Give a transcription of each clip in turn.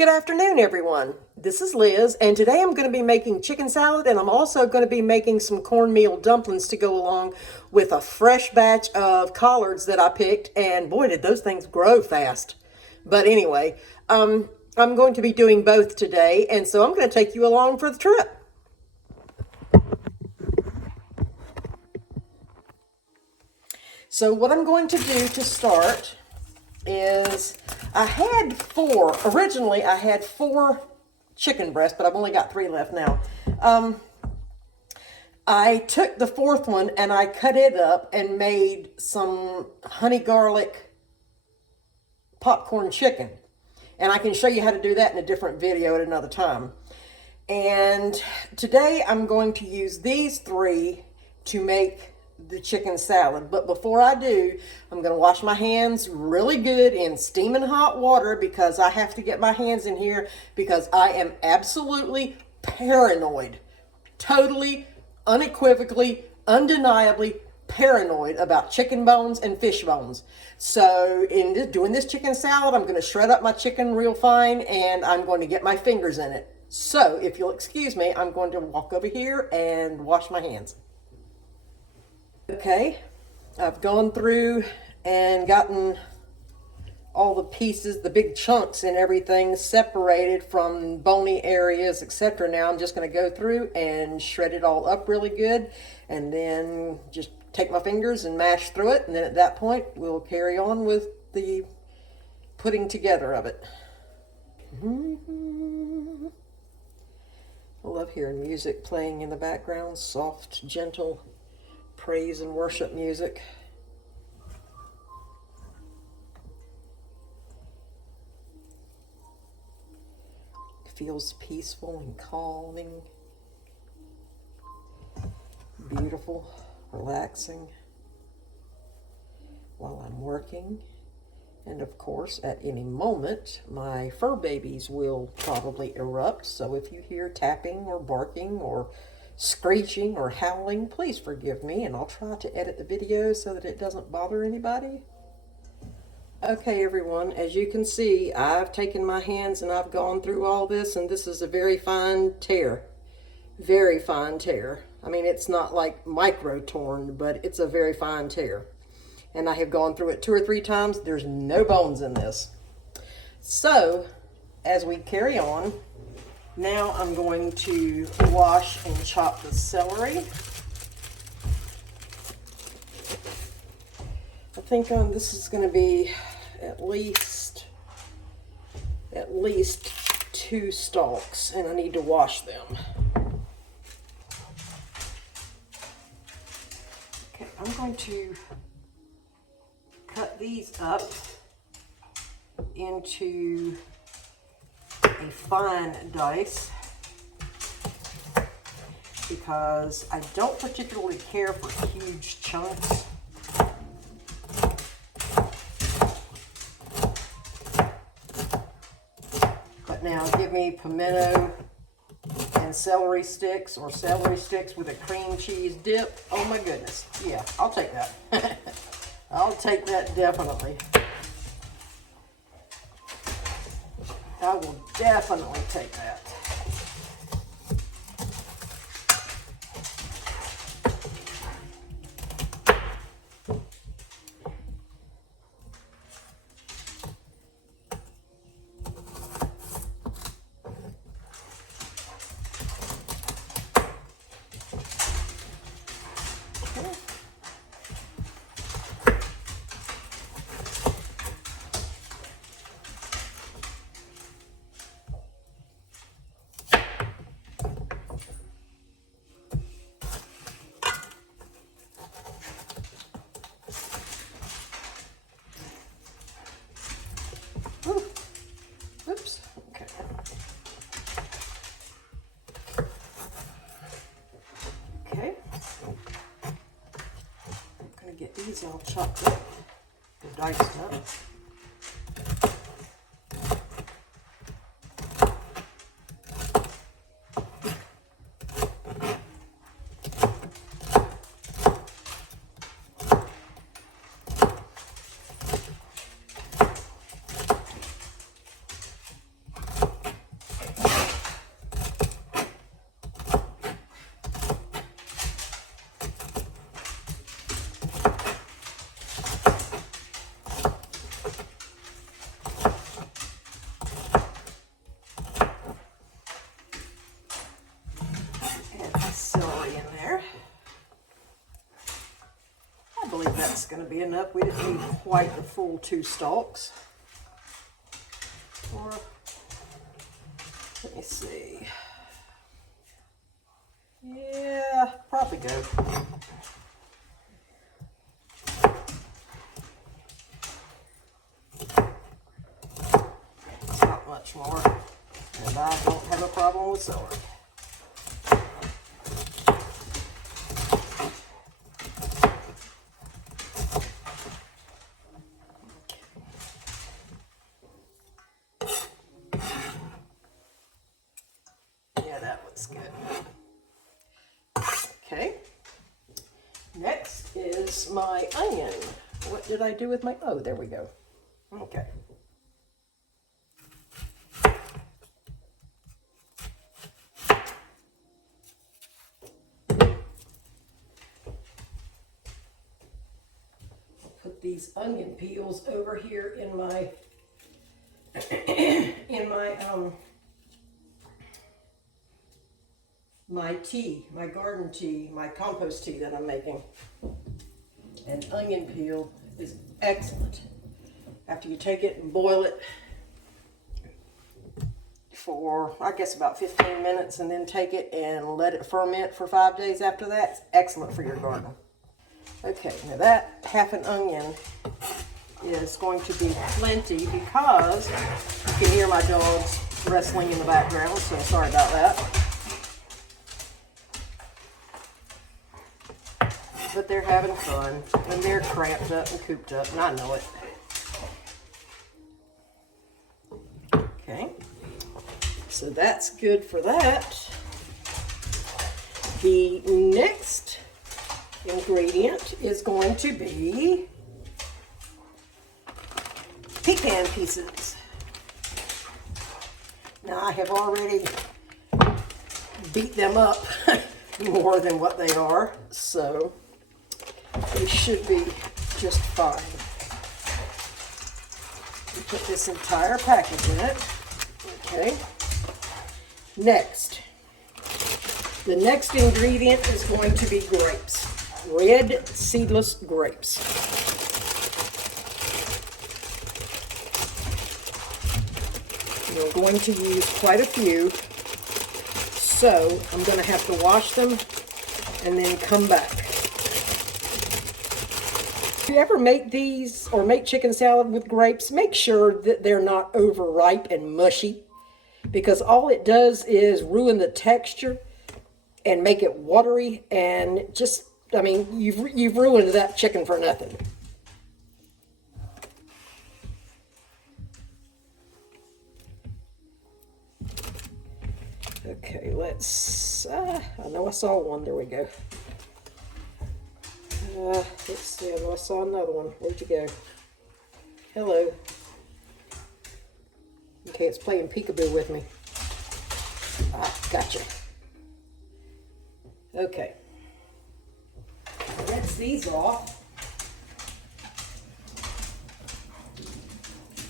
Good afternoon, everyone. This is Liz, and today I'm going to be making chicken salad, and I'm also going to be making some cornmeal dumplings to go along with a fresh batch of collards that I picked, and boy, did those things grow fast. But anyway, I'm going to be doing both today, and so I'm going to take you along for the trip. So what I'm going to do to start is originally I had four chicken breasts, but I've only got three left now. I took the fourth one and I cut it up and made some honey garlic popcorn chicken. And I can show you how to do that in a different video at another time. And today I'm going to use these three to make the chicken salad. But before I do, I'm going to wash my hands really good in steaming hot water because I have to get my hands in here because I am absolutely paranoid. Totally, unequivocally, undeniably paranoid about chicken bones and fish bones. So in doing this chicken salad, I'm going to shred up my chicken real fine and I'm going to get my fingers in it. So if you'll excuse me, I'm going to walk over here and wash my hands. Okay, I've gone through and gotten all the pieces, the big chunks and everything separated from bony areas, etc. Now I'm just going to go through and shred it all up really good and then just take my fingers and mash through it, and then at that point we'll carry on with the putting together of it. I love hearing music playing in the background, soft, gentle praise and worship music. It feels peaceful and calming, beautiful, relaxing while I'm working. And of course, at any moment, my fur babies will probably erupt. So if you hear tapping or barking or screeching or howling, please forgive me, and I'll try to edit the video so that it doesn't bother anybody. Okay, everyone, as you can see, I've taken my hands and I've gone through all this, and this is a very fine tear. Very fine tear. I mean, it's not like micro torn, but it's a very fine tear. And I have gone through it 2 or 3 times. There's no bones in this. So, as we carry on, now I'm going to wash and chop the celery. I think this is going to be at least 2 stalks, and I need to wash them. Okay, I'm going to cut these up into a fine dice because I don't particularly care for huge chunks. But now give me pimento and celery sticks, or celery sticks with a cream cheese dip. Oh my goodness. Yeah, I'll take that. I'll take that definitely. I will definitely take that. Oops. Okay. Okay. I'm going to get these all chopped up, or diced up. believe that's going to be enough. We didn't need quite the full 2 stalks. Or, let me see. Yeah, probably good. It's not much more, and I don't have a problem with celery. Yeah, that looks good. Okay. Next is my onion. What did I do with my, oh, there we go. Okay. Put these onion peels over here in my, my tea, my garden tea, my compost tea that I'm making. And onion peel is excellent. After you take it and boil it for, I guess, about 15 minutes, and then take it and let it ferment for 5 days after that, it's excellent for your garden. Okay, now that half an onion is going to be plenty because you can hear my dogs wrestling in the background, so sorry about that. But they're having fun, and they're cramped up and cooped up, and I know it. Okay, so that's good for that. The next ingredient is going to be pecan pieces. Now I have already beat them up more than what they are, so they should be just fine. We put this entire package in it. Okay. Next, the next ingredient is going to be grapes. Red seedless grapes. We're going to use quite a few, so I'm going to have to wash them and then come back. If you ever make these or make chicken salad with grapes, make sure that they're not overripe and mushy, because all it does is ruin the texture and make it watery, and just, I mean, you've ruined that chicken for nothing. Okay, let's, I know I saw one, there we go. Let's see, I know I saw another one. Where'd you go? Hello. Okay, it's playing peekaboo with me. Gotcha. Okay. Rinse these off.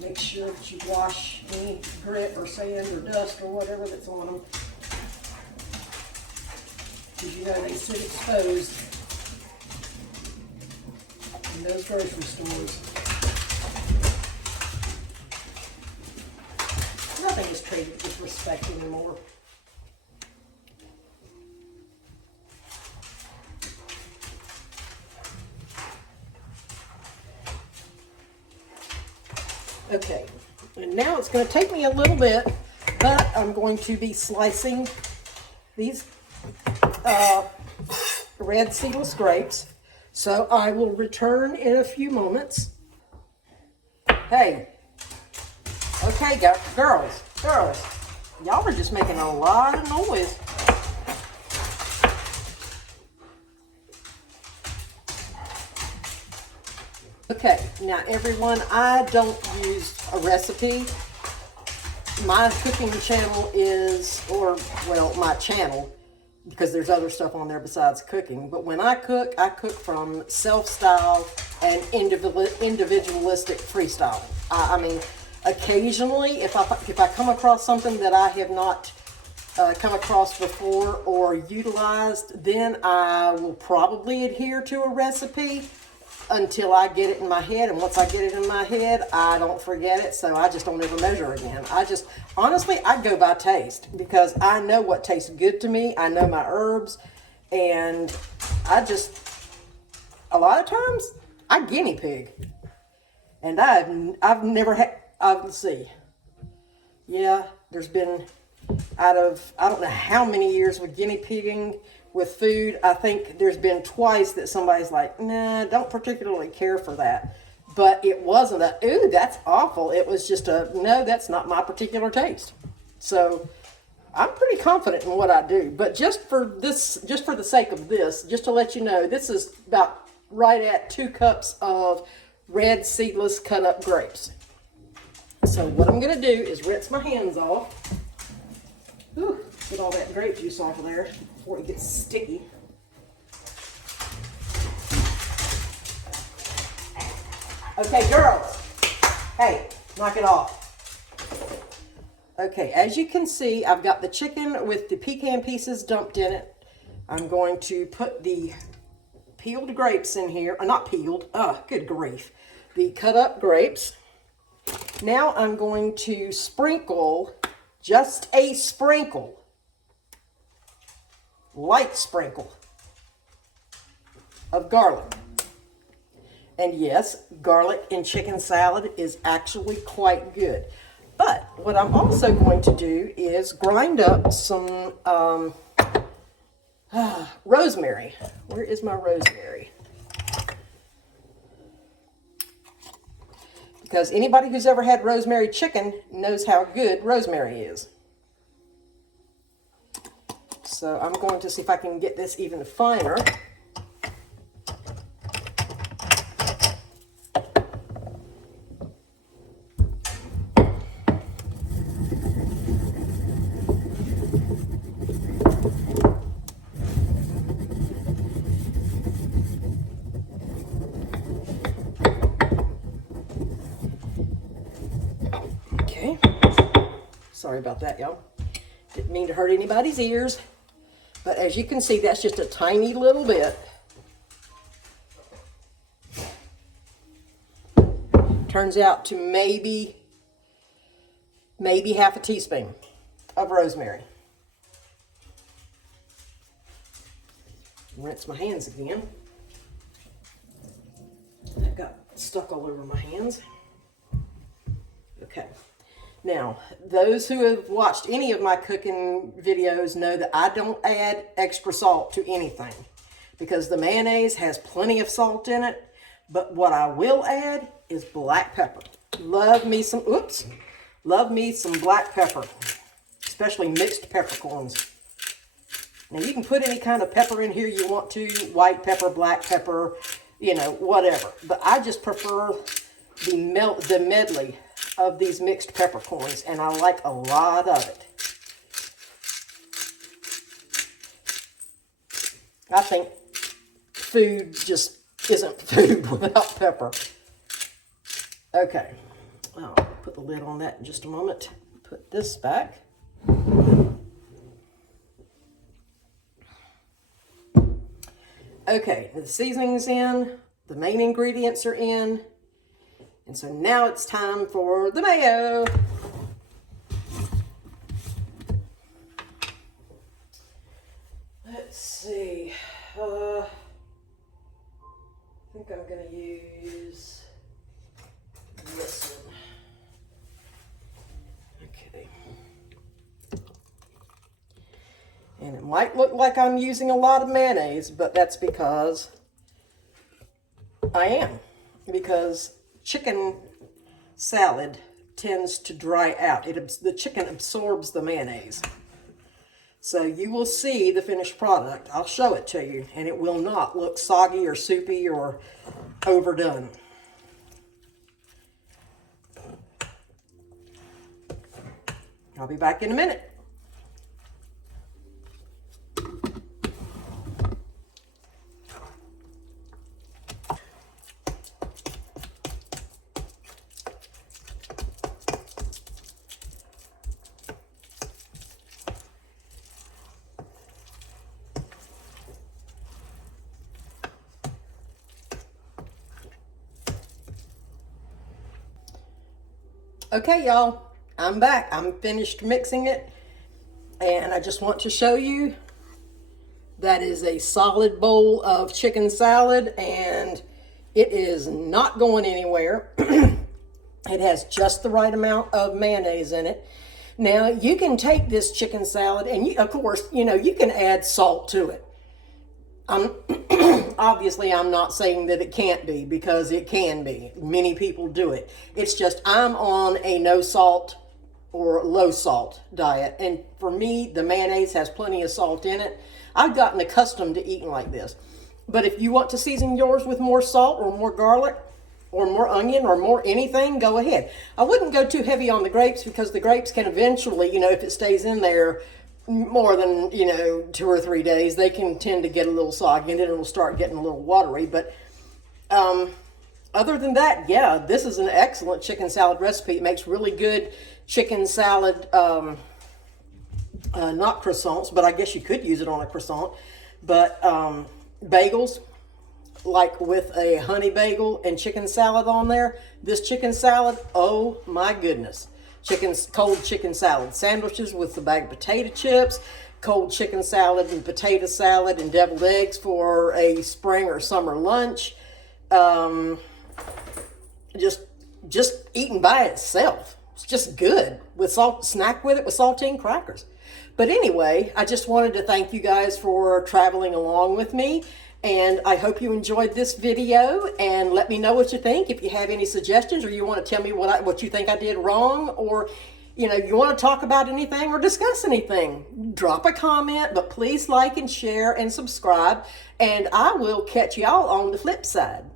Make sure that you wash any grit or sand or dust or whatever that's on them, because you know they sit exposed in those grocery stores. Nothing is treated with respect anymore. Okay, and now it's going to take me a little bit, but I'm going to be slicing these red seedless grapes. So I will return in a few moments. Hey, okay, girls, y'all are just making a lot of noise. Okay, now everyone, I don't use a recipe. My cooking channel is, or well, my channel, because there's other stuff on there besides cooking. But when I cook from self-style and individualistic freestyle. I mean, occasionally, if I come across something that I have not come across before or utilized, then I will probably adhere to a recipe. until I get it in my head. And once I get it in my head, I don't forget it. So I just don't ever measure again. Honestly, I go by taste because I know what tastes good to me. I know my herbs. And a lot of times, I guinea pig. And I've never had, let's see. Yeah, there's been out of, I don't know how many years with guinea pigging with food. I think there's been twice that somebody's like, nah, don't particularly care for that. But it wasn't ooh, that's awful. It was just no, that's not my particular taste. So I'm pretty confident in what I do. But just for the sake of this, just to let you know, this is about right at 2 cups of red seedless cut up grapes. So what I'm going to do is rinse my hands off. Whew, get all that grape juice off of there before it gets sticky. Okay, girls. Hey, knock it off. Okay, as you can see, I've got the chicken with the pecan pieces dumped in it. I'm going to put the peeled grapes in here. Not peeled. Good grief. The cut up grapes. Now I'm going to sprinkle, just a sprinkle, light sprinkle of garlic. And yes, garlic in chicken salad is actually quite good. But what I'm also going to do is grind up some rosemary. Where is my rosemary? Because anybody who's ever had rosemary chicken knows how good rosemary is. So I'm going to see if I can get this even finer. Okay. Sorry about that, y'all. Didn't mean to hurt anybody's ears. But as you can see, that's just a tiny little bit. Turns out to maybe half a teaspoon of rosemary. Rinse my hands again. That got stuck all over my hands. Okay. Now, those who have watched any of my cooking videos know that I don't add extra salt to anything because the mayonnaise has plenty of salt in it. But what I will add is black pepper. Love me some black pepper, especially mixed peppercorns. Now, you can put any kind of pepper in here you want to, white pepper, black pepper, you know, whatever. But I just prefer the medley of these mixed peppercorns, and I like a lot of it. I think food just isn't food without pepper. Okay, I'll put the lid on that in just a moment. Put this back. Okay, the seasoning's in, the main ingredients are in, and so now it's time for the mayo. Let's see. I think I'm going to use this one. Okay. And it might look like I'm using a lot of mayonnaise, but that's because I am. Because chicken salad tends to dry out. The chicken absorbs the mayonnaise. So you will see the finished product. I'll show it to you, and it will not look soggy or soupy or overdone. I'll be back in a minute. Okay, y'all, I'm back. I'm finished mixing it, and I just want to show you that is a solid bowl of chicken salad, and it is not going anywhere. It has just the right amount of mayonnaise in it. Now, you can take this chicken salad, and of course, you can add salt to it. Obviously, I'm not saying that it can't be, because it can be. Many people do it. It's just I'm on a no salt or low salt diet. And for me, the mayonnaise has plenty of salt in it. I've gotten accustomed to eating like this. But if you want to season yours with more salt or more garlic or more onion or more anything, go ahead. I wouldn't go too heavy on the grapes, because the grapes can eventually, if it stays in there more than 2 or 3 days, they can tend to get a little soggy, and then it'll start getting a little watery. But other than that, yeah, this is an excellent chicken salad recipe. It makes really good chicken salad, not croissants, but I guess you could use it on a croissant. But bagels, like with a honey bagel and chicken salad on there, this chicken salad, oh my goodness. Cold chicken salad sandwiches with a bag of potato chips, cold chicken salad and potato salad and deviled eggs for a spring or summer lunch. Just eaten by itself. It's just good with snack with it with saltine crackers. But anyway, I just wanted to thank you guys for traveling along with me. And I hope you enjoyed this video, and let me know what you think. If you have any suggestions, or you want to tell me what you think I did wrong, or you want to talk about anything or discuss anything, drop a comment. But please like and share and subscribe, and I will catch y'all on the flip side.